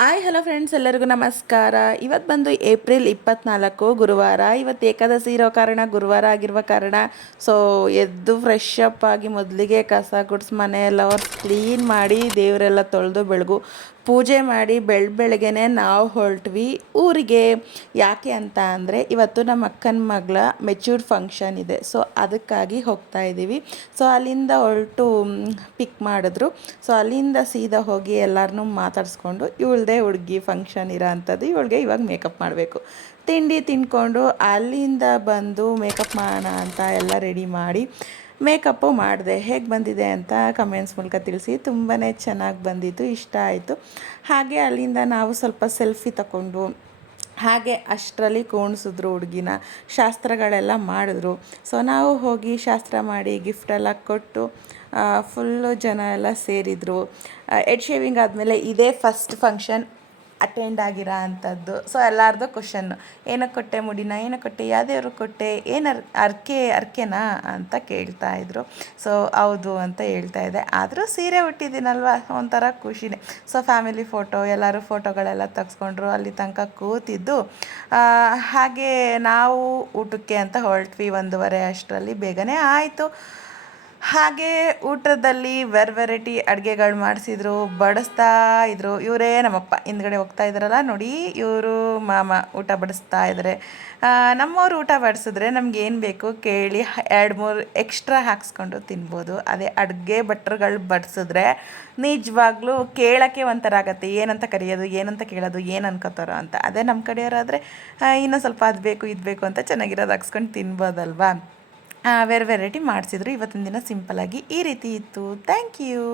Hi hello friends, ಎಲ್ಲರಿಗೂ ನಮಸ್ಕಾರ. ಇವತ್ತು ಬಂದು ಏಪ್ರಿಲ್ 24 ಗುರುವಾರ. ಇವತ್ತು ಏಕಾದಶಿ ಇರೋ ಕಾರಣ, ಗುರುವಾರ ಆಗಿರುವ ಕಾರಣ ಸೊ ಎದ್ದು ಫ್ರೆಶ್ ಅಪ್ ಆಗಿ ಮೊದಲಿಗೆ ಕಸ ಗುಡಿಸಿ ಮನೆಯೆಲ್ಲ ಕ್ಲೀನ್ ಮಾಡಿ ದೇವರೆಲ್ಲ ತೊಳೆದು ಬೆಳಗು ಪೂಜೆ ಮಾಡಿ ಬೆಳಗ್ಗೆನೆ ನಾವು ಹೊರಟ್ವಿ ಊರಿಗೆ. ಯಾಕೆ ಅಂತ ಅಂದರೆ ಇವತ್ತು ನಮ್ಮ ಅಕ್ಕನ ಮಗಳ ಮೆಚ್ಯೂರ್ಡ್ ಫಂಕ್ಷನ್ ಇದೆ. ಸೊ ಅದಕ್ಕಾಗಿ ಹೋಗ್ತಾ ಇದ್ದೀವಿ. ಸೊ ಅಲ್ಲಿಂದ ಹೊರಟು ಪಿಕ್ ಮಾಡಿದ್ರು. ಸೊ ಅಲ್ಲಿಂದ ಸೀದಾ ಹೋಗಿ ಎಲ್ಲರನ್ನೂ ಮಾತಾಡಿಸ್ಕೊಂಡು ಇವಳದೇ ಹುಡುಗಿ ಫಂಕ್ಷನ್ ಇರೋ ಅಂಥದ್ದು, ಇವಳಿಗೆ ಇವಾಗ ಮೇಕಪ್ ಮಾಡಬೇಕು. ತಿಂಡಿ ತಿಂದ್ಕೊಂಡು ಅಲ್ಲಿಂದ ಬಂದು ಮೇಕಪ್ ಮಾಡೋಣ ಅಂತ ಎಲ್ಲ ರೆಡಿ ಮಾಡಿ ಮೇಕಪ್ಪು ಮಾಡಿದೆ. ಹೇಗೆ ಬಂದಿದೆ ಅಂತ ಕಮೆಂಟ್ಸ್ ಮೂಲಕ ತಿಳಿಸಿ. ತುಂಬಾ ಚೆನ್ನಾಗಿ ಬಂದಿತ್ತು, ಇಷ್ಟ ಆಯಿತು. ಹಾಗೆ ಅಲ್ಲಿಂದ ನಾವು ಸ್ವಲ್ಪ ಸೆಲ್ಫಿ ತಗೊಂಡು ಹಾಗೆ ಅಷ್ಟರಲ್ಲಿ ಕೋಣಿಸಿದ್ರು ಹುಡುಗಿನ. ಶಾಸ್ತ್ರಗಳೆಲ್ಲ ಮಾಡಿದ್ರು. ಸೊ ನಾವು ಹೋಗಿ ಶಾಸ್ತ್ರ ಮಾಡಿ ಗಿಫ್ಟೆಲ್ಲ ಕೊಟ್ಟು ಫುಲ್ಲು ಜನ ಎಲ್ಲ ಸೇರಿದರು. ಹೆಡ್ ಶೇವಿಂಗ್ ಆದಮೇಲೆ ಇದೇ ಫಸ್ಟ್ ಫಂಕ್ಷನ್ ಅಟೆಂಡ್ ಆಗಿರೋ ಅಂಥದ್ದು. ಸೊ ಎಲ್ಲರದ್ದು ಕ್ವಶನ್ನು, ಏನಕ್ಕೆ ಕೊಟ್ಟೆ ಮುಡಿನ, ಏನಕ್ಕೆ ಕೊಟ್ಟೆ, ಯಾವ್ದೇವ್ರಿಗೆ ಕೊಟ್ಟೆ, ಏನು ಅರ್ಕೆನಾ ಅಂತ ಕೇಳ್ತಾಯಿದ್ರು. ಸೊ ಹೌದು ಅಂತ ಹೇಳ್ತಾ ಇದ್ದೆ. ಆದರೂ ಸೀರೆ ಉಟ್ಟಿದ್ದೀನಲ್ವ, ಒಂಥರ ಖುಷಿನೇ. ಸೊ ಫ್ಯಾಮಿಲಿ ಫೋಟೋ ಎಲ್ಲರೂ ಫೋಟೋಗಳೆಲ್ಲ ತೆಗೆಸ್ಕೊಂಡ್ರು. ಅಲ್ಲಿ ತನಕ ಕೂತಿದ್ದು ಹಾಗೆ ನಾವು ಊಟಕ್ಕೆ ಅಂತ ಹೊರಟ್ವಿ. 1:30 ಅಷ್ಟರಲ್ಲಿ ಬೇಗನೆ ಆಯಿತು. ಹಾಗೆ ಊಟದಲ್ಲಿ ವೆರೈಟಿ ಅಡುಗೆಗಳು ಮಾಡಿಸಿದ್ರು, ಬಡಿಸ್ತಾ ಇದ್ರು. ಇವರೇ ನಮ್ಮಪ್ಪ ಹಿಂದ್ಗಡೆ ಹೋಗ್ತಾ ಇದ್ದಾರಲ್ಲ ನೋಡಿ, ಇವರು ಮಾಮ ಊಟ ಬಡಿಸ್ತಾ ಇದ್ದಾರೆ. ನಮ್ಮವ್ರು ಊಟ ಬಡಿಸಿದ್ರೆ ನಮಗೇನು ಬೇಕು ಕೇಳಿ 2-3 ಎಕ್ಸ್ಟ್ರಾ ಹಾಕ್ಸ್ಕೊಂಡು ತಿನ್ಬೋದು. ಅದೇ ಅಡುಗೆ ಭಟ್ರುಗಳು ಬಡಿಸಿದ್ರೆ ನಿಜವಾಗ್ಲೂ ಕೇಳೋಕ್ಕೆ ಒಂಥರ ಆಗುತ್ತೆ, ಏನಂತ ಕರೆಯೋದು, ಏನಂತ ಕೇಳೋದು, ಏನು ಅನ್ಕೋತಾರೋ ಅಂತ. ಅದೇ ನಮ್ಮ ಕಡೆಯವರಾದರೆ ಇನ್ನೂ ಸ್ವಲ್ಪ ಅದು ಬೇಕು ಇದು ಬೇಕು ಅಂತ ಚೆನ್ನಾಗಿರೋದು ಹಾಕ್ಸ್ಕೊಂಡು ತಿನ್ಬೋದಲ್ವಾ. ವೆರೈಟಿ ಮಾಡಿಸಿದ್ರು. ಇವತ್ತಿನ ದಿನ ಸಿಂಪಲ್ಲಾಗಿ ಈ ರೀತಿ ಇತ್ತು. Thank you.